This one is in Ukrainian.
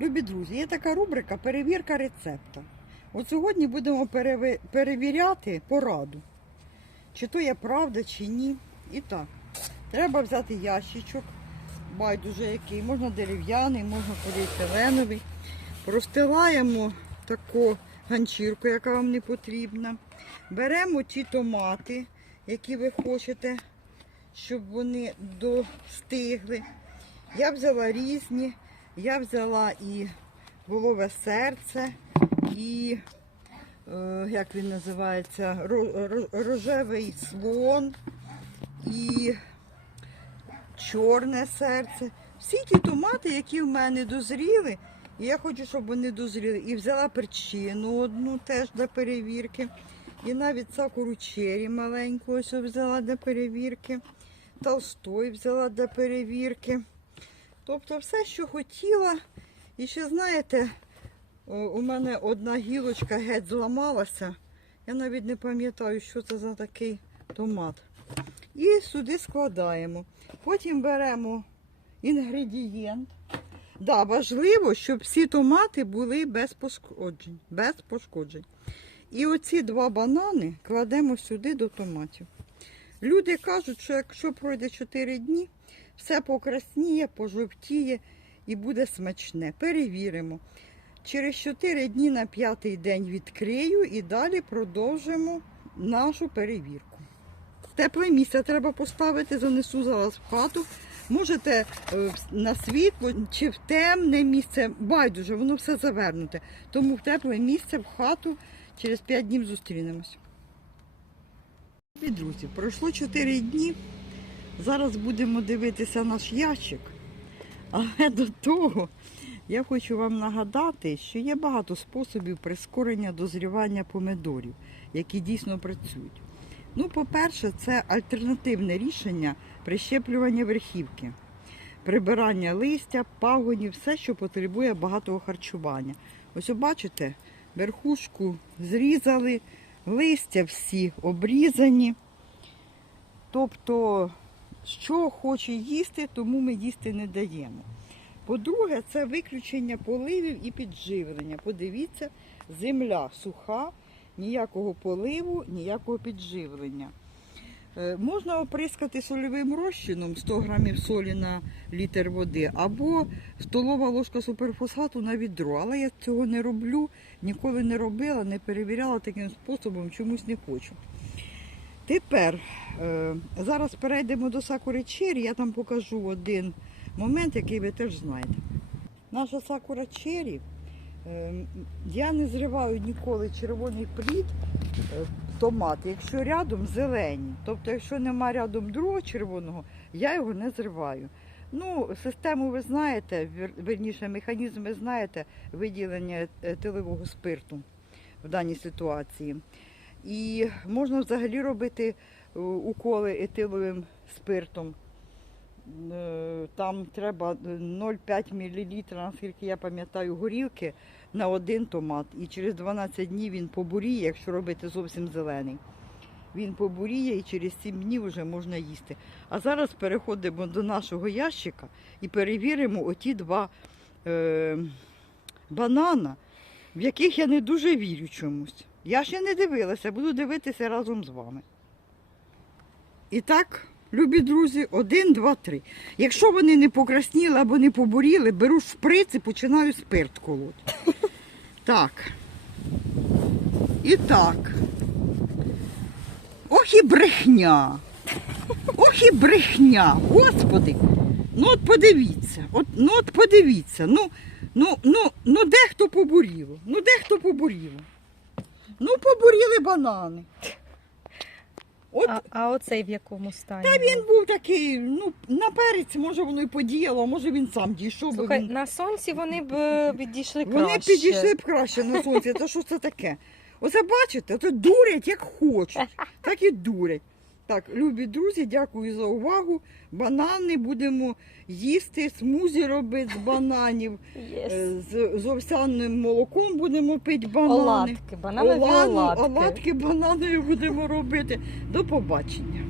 Любі друзі, є така рубрика перевірка рецепта. От сьогодні будемо перевіряти пораду, чи то є правда, чи ні. І так, треба взяти ящичок, байдуже який, можна дерев'яний, можна поліетиленовий. Простилаємо таку ганчірку, яка вам не потрібна. Беремо ті томати, які ви хочете, щоб вони достигли. Я взяла різні. Я взяла і голове серце, і, е, як він називається, ро- ро- рожевий слон, і чорне серце. Всі ті томати, які в мене дозріли, і я хочу, щоб вони дозріли. І взяла перчину одну теж для перевірки. І навіть сакуру чері маленьку ось взяла для перевірки. Толстой взяла для перевірки. Тобто все, що хотіла. І ще знаєте, у мене одна гілочка геть зламалася. Я навіть не пам'ятаю, що це за такий томат. І сюди складаємо. Потім беремо інгредієнт. Да, важливо, щоб всі томати були без пошкоджень. Без пошкоджень. І оці два банани кладемо сюди до томатів. Люди кажуть, що якщо пройде 4 дні, все покрасніє, пожовтіє і буде смачне. Перевіримо. Через 4 дні на п'ятий день відкрию і далі продовжимо нашу перевірку. Тепле місце треба поставити, занесу зараз в хату. Можете е, на світло чи в темне місце, байдуже, воно все завернуте. Тому в тепле місце в хату через 5 днів зустрінемось. Друзі, пройшло 4 дні. Зараз будемо дивитися наш ящик. Але до того я хочу вам нагадати, що є багато способів прискорення дозрівання помидорів, які дійсно працюють. Ну, по-перше, це альтернативне рішення прищеплювання верхівки, прибирання листя, пагонів, все, що потребує багатого харчування. Ось, бачите, верхушку зрізали, листя всі обрізані. Тобто, що хоче їсти, тому ми їсти не даємо. По-друге, це виключення поливів і підживлення. Подивіться, земля суха, ніякого поливу, ніякого підживлення. Е, Можна оприскати сольовим розчином 100 грамів солі на літр води, або столова ложка суперфосфату на відро. Але я цього не роблю, ніколи не робила, не перевіряла таким способом, чомусь не хочу. Тепер е, зараз перейдемо до сакури чері, я там покажу один момент, який ви теж знаєте. Наша сакура чері, е, я не зриваю ніколи червоний плід е, томат, якщо рядом зелені. Тобто, якщо нема рядом другого червоного, я його не зриваю. Ну, систему ви знаєте, верніше, механізм ви знаєте виділення етилового спирту в даній ситуації. І можна взагалі робити е, уколи етиловим спиртом. Е, Там треба 0,5 мл, наскільки я пам'ятаю, горілки на один томат. І через 12 днів він побуріє, якщо робити зовсім зелений. Він побуріє і через 7 днів вже можна їсти. А зараз переходимо до нашого ящика і перевіримо оті два е, банана, в яких я не дуже вірю чомусь. Я ще не дивилася, буду дивитися разом з вами. І так, любі друзі, один, два, три. Якщо вони не покрасніли або не побуріли, беру шприц і починаю спирт колоти. Так. І так. Ох і брехня. Ох і брехня. Господи. Ну от подивіться. От, ну от подивіться. Ну, ну, ну, ну дехто побуріло. Ну дехто побуріло. Ну, побуріли банани. От А, а оцей в якому стані? та він був? такий, ну, на перець, може воно і подіяло, а може він сам дійшов. бо Слухай, він... на сонці вони б підійшли краще. Вони підійшли б краще на сонці. Та що це таке? Оце бачите, то дурять як хочуть, так і дурять. Так, любі друзі, дякую за увагу. Банани будемо їсти, смузі робити з бананів, Єс. е, з, з овсяним молоком будемо пити банани. Оладки, бананові Оладу- оладки. оладки бананою будемо робити. До побачення.